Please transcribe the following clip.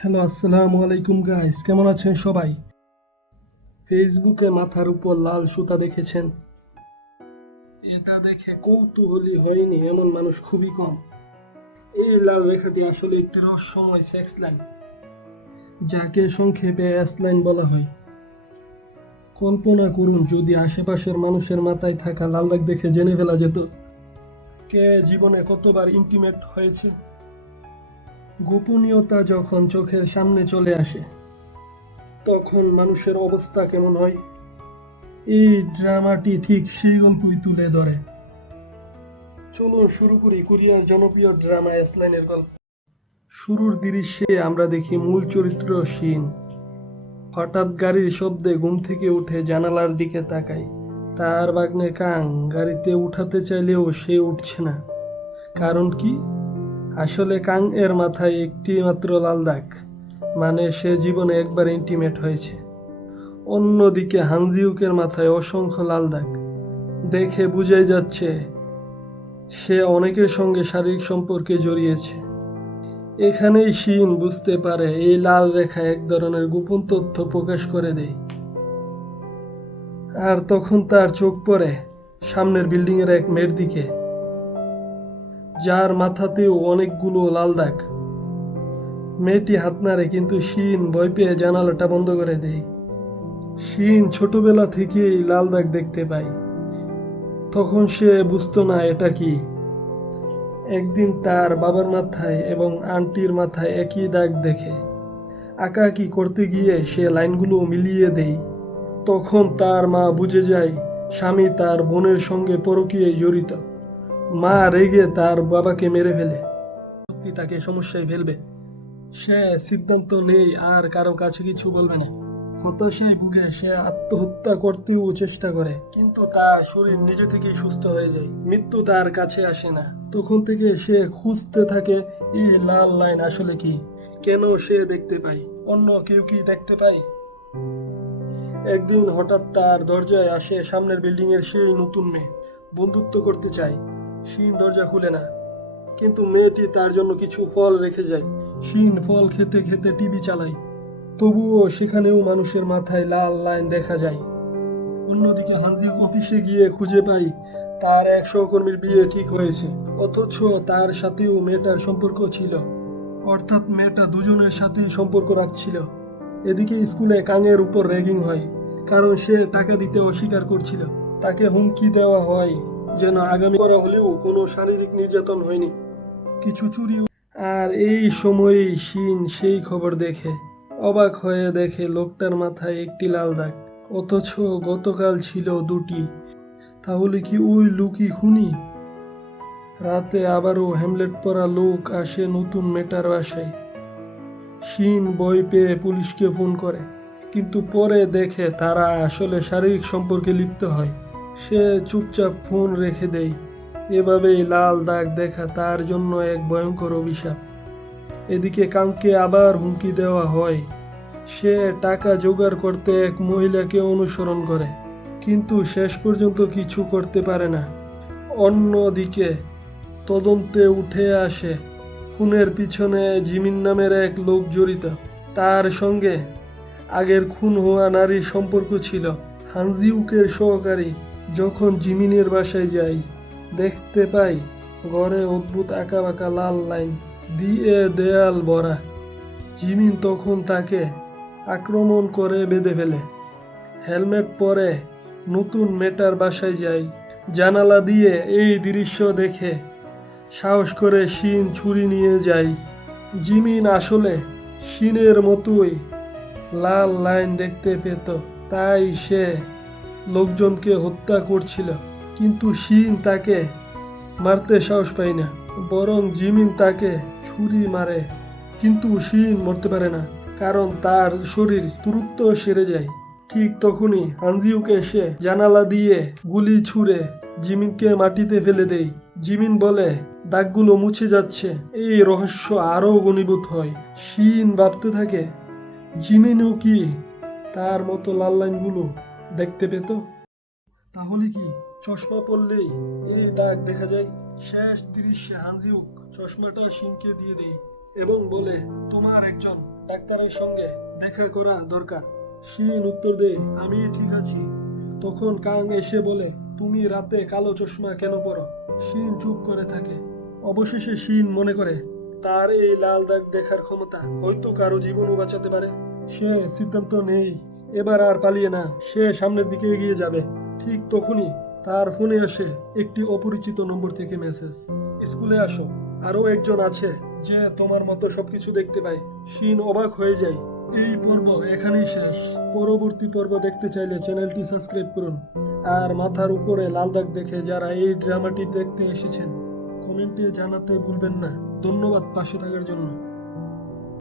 Hello, আসসালামু আলাইকুম guys কেমন আছেন সবাই? ফেসবুকে মাথার উপর লাল সুতা দেখেছেন। এটা দেখে কৌতূহলী হয়নি এমন মানুষ খুবই কম। এই লাল রেখাটি আসলে একটি রহস্যময় সেক্স লাইন যাকে সংক্ষেপে এস লাইন বলা হয়। কল্পনা করুন, যদি আশেপাশের মানুষের মাথায় থাকা লাল দেখে জেনে ফেলা যেত, কে জীবনে কতবার ইন্টিমেট হয়েছে? গোপনীয়তা যখন চোখের সামনে চলে আসে, তখন মানুষের অবস্থা কেমন হয়? এই ড্রামাটি ঠিক সেই গল্পই তুলে ধরে। চলুন শুরু করি কোরিয়ার জনপ্রিয় ড্রামা এসলাইনের গল্প। শুরুর দৃশ্যে আমরা দেখি মূল চরিত্র শিন। হঠাৎ গাড়ির শব্দে ঘুম থেকে উঠে জানালার দিকে তাকায়। তার বাগ্নে কাং গাড়িতে উঠাতে চাইলেও সে উঠছে না। কারণ কি? আসলে কাং এর মাথায় একটি মাত্র লাল দাগ মানে সে জীবনে একবার ইন্টিমেট হয়েছে। অন্যদিকে হানজিউকের মাথায় অসংখ্য লাল দাগ। দেখে বুঝাই যাচ্ছে, সে অনেকের সঙ্গে শারীরিক সম্পর্কে জড়িয়েছে। এখানেই শিন বুঝতে পারে, এই লাল রেখা এক ধরনের গোপন তথ্য প্রকাশ করে দেয়। আর তখন তার চোখ পড়ে সামনের বিল্ডিংয়ের এক মেয়ের দিকে। যার মাথাতেও অনেকগুলো লাল দাগ। মেয়েটি হাত নাড়ে, কিন্তু শিন ভয় পেয়ে জানালাটা বন্ধ করে দেয়। শিন ছোটবেলা থেকেই লাল দাগ দেখতে পায়। তখন সে বুঝতো না এটা কি। একদিন তার বাবার মাথায় এবং আন্টির মাথায় একই দাগ দেখে। আঁকাআঁকি করতে গিয়ে সে লাইনগুলো মিলিয়ে দেয়। তখন তার মা বুঝে যায়, স্বামী তার বোনের সঙ্গে পরকীয়ায় জড়িত। মা রেগে তার বাবাকে মেরে ফেলে। সত্যি তাকে সমস্যায় ফেলবে। সে সিদ্ধান্ত নেই, আর কারও কাছে কিছু বলবে না। হতাশায় ভুগে সে আত্মহত্যা করতেও চেষ্টা করে, কিন্তু তার শরীর নিজে থেকেই সুস্থ হয়ে যায়। মৃত্যু তার কাছে আসে না। তখন থেকে সে খুঁজতে থাকে এই লাল লাইন আসলে কি? কেন সে দেখতে পায়? অন্য কেউ কি দেখতে পায়? একদিন হঠাৎ তার দরজায় আসে সামনের বিল্ডিং এর সেই নতুন মেয়ে। বন্ধুত্ব করতে চায়। শিন দরজা খুলে না। কিন্তু মেয়েটি তার জন্য কিছু ফল রেখে যায়। শিন ফল খেতে খেতে টিভি চালায়। তবুও সেখানেও মানুষের মাথায় লাল লাইন দেখা যায়। অন্যদিকে হাজির অফিসে গিয়ে খুঁজে পাই, তার এক সহকর্মীর বিয়ে ঠিক হয়েছে। অথচ তার সাথেও মেয়েটার সম্পর্ক ছিল। অর্থাৎ মেয়েটা দুজনের সাথেই সম্পর্ক রাখছিল। এদিকে স্কুলে কাঙের উপর র্যাগিং হয়, কারণ সে টাকা দিতে অস্বীকার করছিল। তাকে হুমকি দেওয়া হয়। যেন আগামী করা হলেও কোনো শারীরিক নির্যাতন হয়নি। কিছু চুরি আর এই সময়েই শিন সেই খবর দেখে। অবাক হয়ে দেখে লোকটার মাথায় একটি লাল দাগ। অথচ গতকাল ছিল দুটি। তাহলে কি ওই লুকি খুনি? রাতে আবারও হ্যামলেট পরা লোক আসে নতুন মেটার বাসায়। শিন বই পেয়ে পুলিশকে ফোন করে। কিন্তু পরে দেখে তারা আসলে শারীরিক সম্পর্কে লিপ্ত হয়। সে চুপচাপ ফোন রেখে দেয়। এভাবেই লাল দাগ দেখা তার জন্য এক ভয়ঙ্কর অভিশাপ। এদিকে কাউকে আবার হুমকি দেওয়া হয়। সে টাকা জোগাড় করতে এক মহিলাকে অনুসরণ করে, কিন্তু শেষ পর্যন্ত কিছু করতে পারে না। অন্যদিকে তদন্তে উঠে আসে খুনের পিছনে জিমিন নামের এক লোক জড়িত। তার সঙ্গে আগের খুন হওয়া নারীর সম্পর্ক ছিল। হানজিউকের সহকারী যখন জিমিনের বাসায় যাই, দেখতে পাই ঘরে অদ্ভুত আঁকা বাঁকা লাল লাইন দিয়ে দেয়াল ভরা। জিমিন তখন তাকে আক্রমণ করে বেঁধে ফেলে। হেলমেট পরে নতুন মেটার বাসায় যাই, জানালা দিয়ে এই দৃশ্য দেখে সাহস করে শিন ছুরি নিয়ে যায় জিমিন আসলে শিনের মতোই লাল লাইন দেখতে পেত, তাই সে লোকজনকে হত্যা করছিল, কিন্তু শিন তাকে মারতে সাহস পায় না, বরং জিমিন তাকে ছুরি মারে, কিন্তু শিন মরতে পারে না, কারণ তার শরীর তুরুত্ব সেরে যায়। ঠিক তখনই হানজিউকে এসে জানালা দিয়ে গুলি ছুঁড়ে জিমিনকে মাটিতে ফেলে দেয়। জিমিন বলে, দাগগুলো মুছে যাচ্ছে, এই রহস্য আরও ঘনীভূত হয়। শিন ভাবতে থাকে, জিমিনও কি তার মতো লাল লাইনগুলো দেখতে পেত। তাহলে কি চশমা পরলেই এই দাগ দেখা যায়? শেষ দৃশ্যে হানজিউক চশমাটা শিনকে দিয়ে দেয় এবং বলে, তোমার একজন ডাক্তারের সঙ্গে দেখা করা দরকার। শিন উত্তর দেয় আমি ঠিক আছি। তখন কাং এসে বলে, তুমি রাতে কালো চশমা কেন পরো? শিন চুপ করে থাকে। অবশেষে শিন মনে করে, তার এই লাল দাগ দেখার ক্ষমতা হয়তো কারও জীবনও বাঁচাতে পারে। সে সিদ্ধান্ত নেই। এবার আর পালিয়ে না, সে সামনের দিকে এগিয়ে যাবে। ঠিক তখনই তার ফোনে আসে একটি অপরিচিত নম্বর থেকে মেসেজ। স্কুলে আসো। আরও একজন আছে যে তোমার মতো সবকিছু দেখতে পায়। শিন অবাক হয়ে যায়। এই পর্ব এখানেই শেষ। পরবর্তী পর্ব দেখতে চাইলে চ্যানেলটি সাবস্ক্রাইব করুন। আর মাথার উপরে লাল দাগ দেখে যারা এই ড্রামাটি দেখতে এসেছেন, কমেন্টে জানাতে ভুলবেন না। ধন্যবাদ পাশে থাকার জন্য।